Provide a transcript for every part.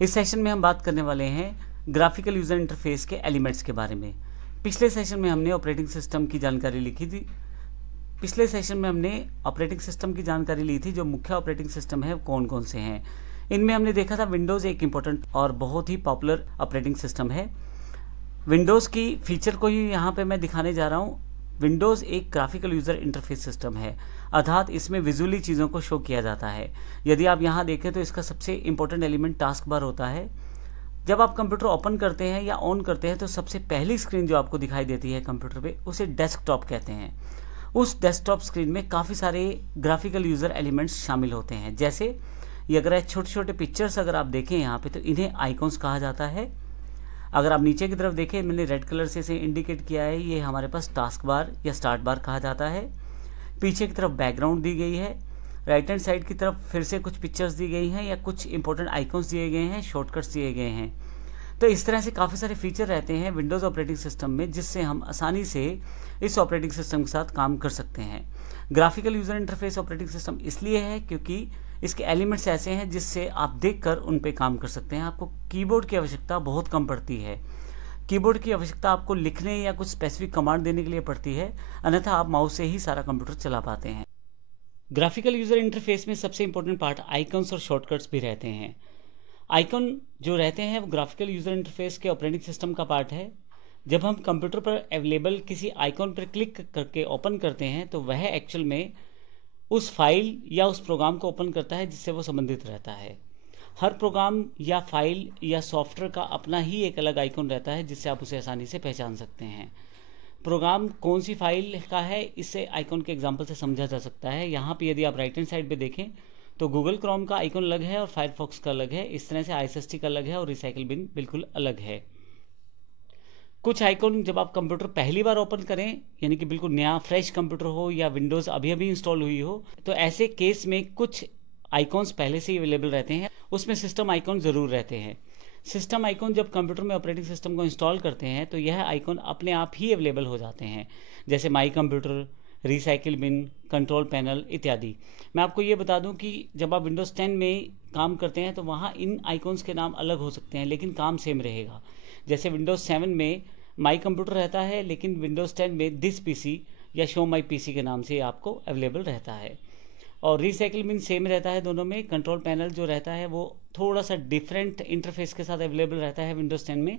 इस सेशन में हम बात करने वाले हैं ग्राफिकल यूज़र इंटरफेस के एलिमेंट्स के बारे में। पिछले सेशन में हमने ऑपरेटिंग सिस्टम की जानकारी लिखी थी। पिछले सेशन में हमने ऑपरेटिंग सिस्टम की जानकारी ली थी, जो मुख्य ऑपरेटिंग सिस्टम है कौन कौन से हैं। इनमें हमने देखा था विंडोज़ एक इम्पोर्टेंट और बहुत ही पॉपुलर ऑपरेटिंग सिस्टम है। विंडोज़ की फीचर को ही यहाँ पे मैं दिखाने जा रहा हूँ। विंडोज़ एक ग्राफिकल यूज़र इंटरफेस सिस्टम है, अर्थात इसमें विजुअली चीज़ों को शो किया जाता है। यदि आप यहाँ देखें तो इसका सबसे इम्पोर्टेंट एलिमेंट टास्क बार होता है। जब आप कंप्यूटर ओपन करते हैं या ऑन करते हैं तो सबसे पहली स्क्रीन जो आपको दिखाई देती है कंप्यूटर पे, उसे डेस्कटॉप कहते हैं। उस डेस्कटॉप स्क्रीन में काफ़ी सारे ग्राफिकल यूज़र एलिमेंट्स शामिल होते हैं। जैसे ये अगर छोटे छोटे पिक्चर्स अगर आप देखें यहाँ पे, तो इन्हें आइकॉन्स कहा जाता है। अगर आप नीचे की तरफ देखें, मैंने रेड कलर से इसे इंडिकेट किया है, ये हमारे पास टास्क बार या स्टार्ट बार कहा जाता है। पीछे की तरफ बैकग्राउंड दी गई है। राइट हैंड साइड की तरफ फिर से कुछ पिक्चर्स दी गई हैं या कुछ इंपॉर्टेंट आइकॉन्स दिए गए हैं, शॉर्टकट्स दिए गए हैं। तो इस तरह से काफ़ी सारे फीचर रहते हैं विंडोज़ ऑपरेटिंग सिस्टम में, जिससे हम आसानी से इस ऑपरेटिंग सिस्टम के साथ काम कर सकते हैं। Graphical user interface operating system इसलिए है क्योंकि इसके एलिमेंट्स ऐसे हैं जिससे आप देखकर उन पे काम कर सकते हैं। आपको कीबोर्ड की आवश्यकता बहुत कम पड़ती है। कीबोर्ड की आवश्यकता आपको लिखने या कुछ स्पेसिफिक कमांड देने के लिए पड़ती है, अन्यथा आप माउस से ही सारा कंप्यूटर चला पाते हैं। ग्राफिकल यूज़र इंटरफेस में सबसे इंपॉर्टेंट पार्ट आइकन्स और शॉर्टकट्स भी रहते हैं। आइकन जो रहते हैं वो ग्राफिकल यूज़र इंटरफेस के ऑपरेटिंग सिस्टम का पार्ट है। जब हम कंप्यूटर पर अवेलेबल किसी आइकॉन पर क्लिक करके ओपन करते हैं तो वह एक्चुअल में उस फाइल या उस प्रोग्राम को ओपन करता है जिससे वो संबंधित रहता है। हर प्रोग्राम या फाइल या सॉफ्टवेयर का अपना ही एक अलग आइकॉन रहता है जिससे आप उसे आसानी से पहचान सकते हैं। प्रोग्राम कौन सी फाइल का है, इससे आइकॉन के एग्जांपल से समझा जा सकता है। यहाँ पे यदि आप राइट हैंड साइड पे देखें तो गूगल क्रोम का आइकॉन अलग है और फायरफॉक्स का अलग है। इस तरह से आईएसएसटी का अलग है और रिसाइकिल बिन बिल्कुल अलग है। कुछ आइकॉन जब आप कंप्यूटर पहली बार ओपन करें, यानी कि बिल्कुल नया फ्रेश कंप्यूटर हो या विंडोज़ अभी अभी इंस्टॉल हुई हो, तो ऐसे केस में कुछ आइकॉन्स पहले से ही अवेलेबल रहते हैं। उसमें सिस्टम आइकॉन ज़रूर रहते हैं। सिस्टम आइकॉन जब कंप्यूटर में ऑपरेटिंग सिस्टम को इंस्टॉल करते हैं तो यह आइकॉन अपने आप ही अवेलेबल हो जाते हैं, जैसे my computer, recycle bin, control panel इत्यादि। मैं आपको ये बता दूं कि जब आप विंडोज़ 10 में काम करते हैं तो वहाँ इन आइकॉन्स के नाम अलग हो सकते हैं, लेकिन काम सेम रहेगा। जैसे विंडोज़ 7 में माई कंप्यूटर रहता है, लेकिन विंडोज़ 10 में दिस पीसी या शो माई पीसी के नाम से आपको अवेलेबल रहता है। और रिसाइकिल बिन सेम रहता है दोनों में। कंट्रोल पैनल जो रहता है वो थोड़ा सा डिफरेंट इंटरफेस के साथ अवेलेबल रहता है विंडोज़ 10 में।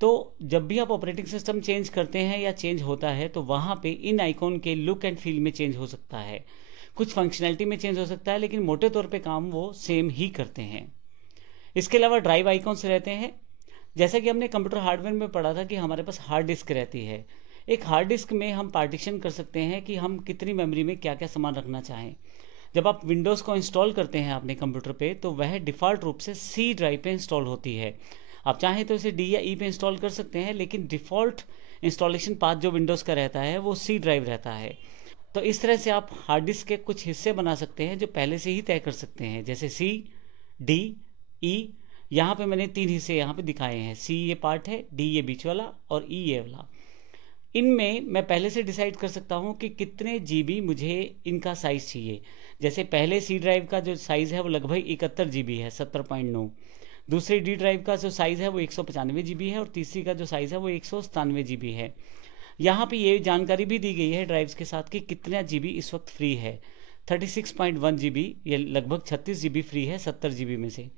तो जब भी आप ऑपरेटिंग सिस्टम चेंज करते हैं या चेंज होता है तो वहाँ पे इन आइकॉन के लुक एंड फील में चेंज हो सकता है, कुछ फंक्शनैलिटी में चेंज हो सकता है, लेकिन मोटे तौर पे काम वो सेम ही करते हैं। इसके अलावा ड्राइव आइकॉन्स रहते हैं। जैसा कि हमने कंप्यूटर हार्डवेयर में पढ़ा था कि हमारे पास हार्ड डिस्क रहती है। एक हार्ड डिस्क में हम पार्टीशन कर सकते हैं कि हम कितनी मेमोरी में क्या क्या सामान रखना चाहें। जब आप विंडोज़ को इंस्टॉल करते हैं अपने कंप्यूटर पे तो वह डिफ़ॉल्ट रूप से सी ड्राइव पे इंस्टॉल होती है। आप चाहें तो इसे डी या ई पे इंस्टॉल कर सकते हैं, लेकिन डिफ़ॉल्ट इंस्टॉलेशन पाथ जो विंडोज़ का रहता है वो सी ड्राइव रहता है। तो इस तरह से आप हार्ड डिस्क के कुछ हिस्से बना सकते हैं जो पहले से ही तय कर सकते हैं, जैसे सी, डी, ई। यहाँ पे मैंने 3 हिस्से यहाँ पे दिखाए हैं। सी ये पार्ट है, डी ये बीच वाला और ई ये वाला। इनमें मैं पहले से डिसाइड कर सकता हूँ कि कितने जीबी मुझे इनका साइज़ चाहिए। जैसे पहले सी ड्राइव का जो साइज़ है वो लगभग 71 जीबी है, 70.9। दूसरी डी ड्राइव का जो साइज़ है वो 195 जीबी है और तीसरी का जो साइज़ है वो 197 जीबी है। यहाँ पे ये जानकारी भी दी गई है ड्राइव्स के साथ कि कितना जीबी इस वक्त फ्री है। 36.1 जीबी, ये लगभग 36 जीबी फ्री है 70 जीबी में से।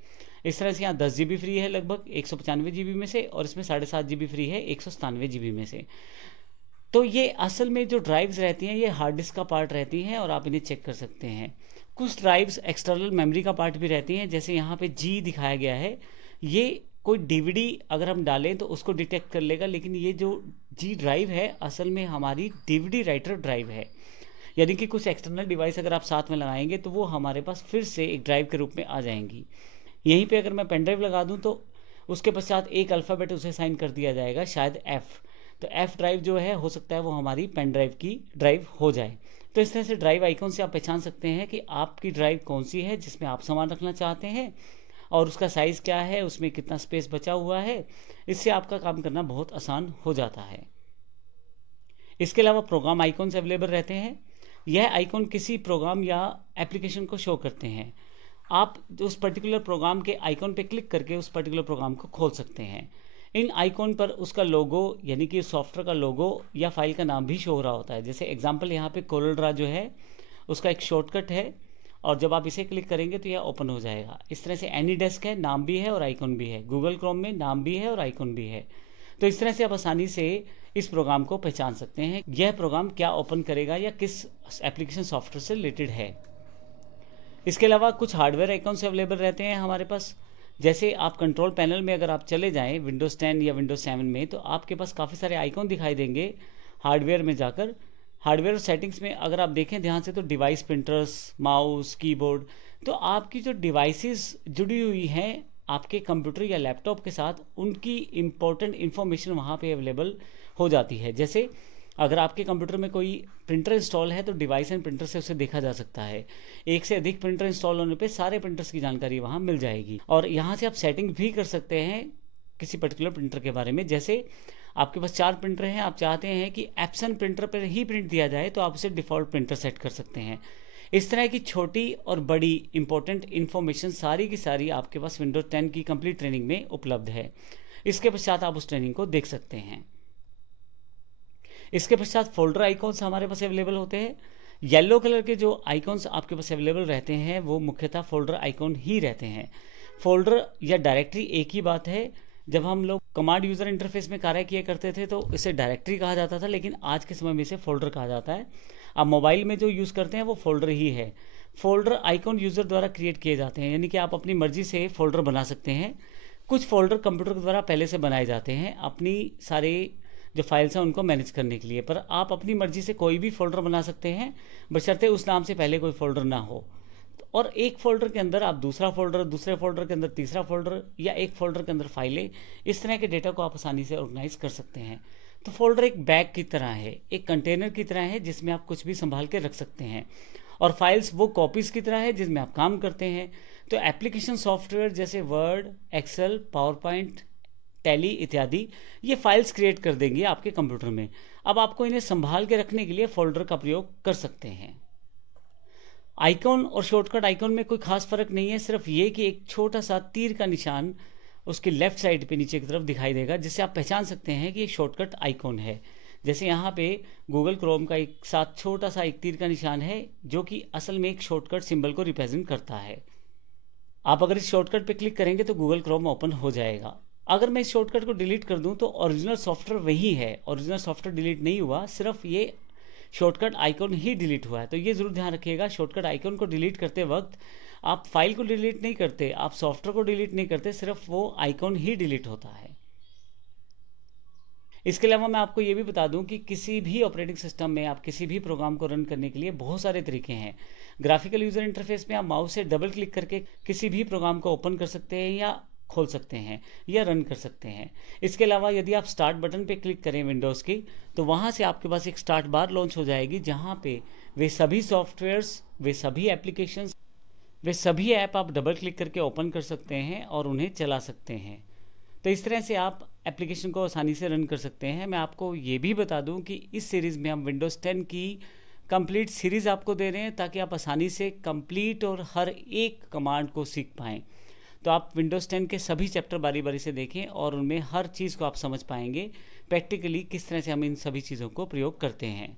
इस तरह से यहाँ 10 जीबी फ्री है लगभग 195 जीबी में से, और इसमें 7.5 जीबी फ्री है 197 जीबी में से। तो ये असल में जो ड्राइव्स रहती हैं ये हार्ड डिस्क का पार्ट रहती हैं और आप इन्हें चेक कर सकते हैं। कुछ ड्राइव्स एक्सटर्नल मेमोरी का पार्ट भी रहती हैं, जैसे यहाँ पे जी दिखाया गया है। ये कोई डीवीडी अगर हम डालें तो उसको डिटेक्ट कर लेगा, लेकिन ये जो जी ड्राइव है असल में हमारी डीवीडी राइटर ड्राइव है। यानी कि कुछ एक्सटर्नल डिवाइस अगर आप साथ में लगाएंगे तो वो हमारे पास फिर से एक ड्राइव के रूप में आ जाएंगी। यहीं पे अगर मैं पेन ड्राइव लगा दूँ तो उसके पश्चात एक अल्फ़ाबेट उसे साइन कर दिया जाएगा, शायद एफ़। तो एफ ड्राइव जो है हो सकता है वो हमारी पेन ड्राइव की ड्राइव हो जाए। तो इस तरह से ड्राइव आइकॉन से आप पहचान सकते हैं कि आपकी ड्राइव कौन सी है जिसमें आप सामान रखना चाहते हैं और उसका साइज़ क्या है, उसमें कितना स्पेस बचा हुआ है। इससे आपका काम करना बहुत आसान हो जाता है। इसके अलावा प्रोग्राम आइकॉन्स अवेलेबल रहते हैं। यह आइकॉन किसी प्रोग्राम या एप्लीकेशन को शो करते हैं। आप उस पर्टिकुलर प्रोग्राम के आइकॉन पे क्लिक करके उस पर्टिकुलर प्रोग्राम को खोल सकते हैं। इन आइकॉन पर उसका लोगो यानी कि सॉफ्टवेयर का लोगो या फाइल का नाम भी शो हो रहा होता है। जैसे एग्जांपल यहाँ पे कोरलड्रा जो है उसका एक शॉर्टकट है, और जब आप इसे क्लिक करेंगे तो यह ओपन हो जाएगा। इस तरह से एनीडेस्क है, नाम भी है और आइकॉन भी है। गूगल क्रोम में नाम भी है और आइकॉन भी है। तो इस तरह से आप आसानी से इस प्रोग्राम को पहचान सकते हैं यह प्रोग्राम क्या ओपन करेगा या किस एप्लीकेशन सॉफ्टवेयर से रिलेटेड है। इसके अलावा कुछ हार्डवेयर आइकॉन्स अवेलेबल रहते हैं हमारे पास। जैसे आप कंट्रोल पैनल में अगर आप चले जाएं विंडोज़ 10 या विंडोज़ 7 में, तो आपके पास काफ़ी सारे आइकॉन दिखाई देंगे। हार्डवेयर में जाकर हार्डवेयर सेटिंग्स में अगर आप देखें ध्यान से तो डिवाइस, प्रिंटर्स, माउस, कीबोर्ड, तो आपकी जो डिवाइसेस जुड़ी हुई हैं आपके कंप्यूटर या लैपटॉप के साथ, उनकी इंपॉर्टेंट इन्फॉर्मेशन वहाँ पे अवेलेबल हो जाती है। जैसे अगर आपके कंप्यूटर में कोई प्रिंटर इंस्टॉल है तो डिवाइस एंड प्रिंटर से उसे देखा जा सकता है। एक से अधिक प्रिंटर इंस्टॉल होने पे सारे प्रिंटर्स की जानकारी वहाँ मिल जाएगी, और यहाँ से आप सेटिंग भी कर सकते हैं किसी पर्टिकुलर प्रिंटर के बारे में। जैसे आपके पास 4 प्रिंटर हैं, आप चाहते हैं कि एप्सन प्रिंटर पर ही प्रिंट दिया जाए तो आप उसे डिफ़ॉल्ट प्रिंटर सेट कर सकते हैं। इस तरह की छोटी और बड़ी इंपॉर्टेंट इन्फॉर्मेशन सारी की सारी आपके पास विंडोज 10 की कंप्लीट ट्रेनिंग में उपलब्ध है। इसके पश्चात आप उस ट्रेनिंग को देख सकते हैं। इसके पश्चात फोल्डर आइकॉन्स हमारे पास अवेलेबल होते हैं। येलो कलर के जो आइकॉन्स आपके पास अवेलेबल रहते हैं वो मुख्यतः फोल्डर आइकॉन ही रहते हैं। फोल्डर या डायरेक्टरी एक ही बात है। जब हम लोग कमांड यूज़र इंटरफेस में कार्य किया करते थे तो इसे डायरेक्टरी कहा जाता था, लेकिन आज के समय में इसे फोल्डर कहा जाता है। आप मोबाइल में जो यूज़ करते हैं वो फोल्डर ही है। फोल्डर आइकॉन यूज़र द्वारा क्रिएट किए जाते हैं, यानी कि आप अपनी मर्जी से फोल्डर बना सकते हैं। कुछ फोल्डर कंप्यूटर के द्वारा पहले से बनाए जाते हैं अपनी सारे जो फाइल्स हैं उनको मैनेज करने के लिए, पर आप अपनी मर्जी से कोई भी फोल्डर बना सकते हैं बशर्ते उस नाम से पहले कोई फोल्डर ना हो। और एक फोल्डर के अंदर आप दूसरा फोल्डर, दूसरे फोल्डर के अंदर तीसरा फोल्डर, या एक फोल्डर के अंदर फाइलें, इस तरह के डेटा को आप आसानी से ऑर्गेनाइज कर सकते हैं। तो फोल्डर एक बैग की तरह है, एक कंटेनर की तरह है जिसमें आप कुछ भी संभाल के रख सकते हैं, और फाइल्स वो कॉपीज़ की तरह है जिसमें आप काम करते हैं। तो एप्लीकेशन सॉफ्टवेयर जैसे Word, Excel, PowerPoint, Tally इत्यादि ये फाइल्स क्रिएट कर देंगे आपके कंप्यूटर में। अब आपको इन्हें संभाल के रखने के लिए फोल्डर का प्रयोग कर सकते हैं। आइकॉन और शॉर्टकट आइकॉन में कोई खास फर्क नहीं है, सिर्फ ये कि एक छोटा सा तीर का निशान उसके लेफ्ट साइड पे नीचे की तरफ दिखाई देगा, जिससे आप पहचान सकते हैं कि ये शॉर्टकट आइकॉन है। जैसे यहाँ पे गूगल क्रोम का एक साथ छोटा सा एक तीर का निशान है जो कि असल में एक शॉर्टकट सिंबल को रिप्रेजेंट करता है। आप अगर इस शॉर्टकट पे क्लिक करेंगे तो गूगल क्रोम ओपन हो जाएगा। अगर मैं इस शॉर्टकट को डिलीट कर दूं तो ओरिजिनल सॉफ्टवेयर वही है, ओरिजिनल सॉफ्टवेयर डिलीट नहीं हुआ, सिर्फ ये शॉर्टकट आइकॉन ही डिलीट हुआ है। तो ये जरूर ध्यान रखिएगा, शॉर्टकट आइकॉन को डिलीट करते वक्त आप फाइल को डिलीट नहीं करते, आप सॉफ्टवेयर को डिलीट नहीं करते, सिर्फ वो आइकॉन ही डिलीट होता है। इसके अलावा मैं आपको ये भी बता दूं कि किसी भी ऑपरेटिंग सिस्टम में आप किसी भी प्रोग्राम को रन करने के लिए बहुत सारे तरीके हैं। ग्राफिकल यूजर इंटरफेस में आप माउस से डबल क्लिक करके किसी भी प्रोग्राम को ओपन कर सकते हैं या खोल सकते हैं या रन कर सकते हैं। इसके अलावा यदि आप स्टार्ट बटन पे क्लिक करें विंडोज़ की, तो वहाँ से आपके पास एक स्टार्ट बार लॉन्च हो जाएगी, जहाँ पे वे सभी सॉफ्टवेयर्स, वे सभी एप्लीकेशंस, वे सभी ऐप आप डबल क्लिक करके ओपन कर सकते हैं और उन्हें चला सकते हैं। तो इस तरह से आप एप्लीकेशन को आसानी से रन कर सकते हैं। मैं आपको ये भी बता दूं कि इस सीरीज़ में हम विंडोज़ 10 की कंप्लीट सीरीज़ आपको दे रहे हैं ताकि आप आसानी से कंप्लीट और हर एक कमांड को सीख पाएँ। तो आप विंडोज़ 10 के सभी चैप्टर बारी बारी से देखें और उनमें हर चीज़ को आप समझ पाएंगे प्रैक्टिकली किस तरह से हम इन सभी चीज़ों को प्रयोग करते हैं।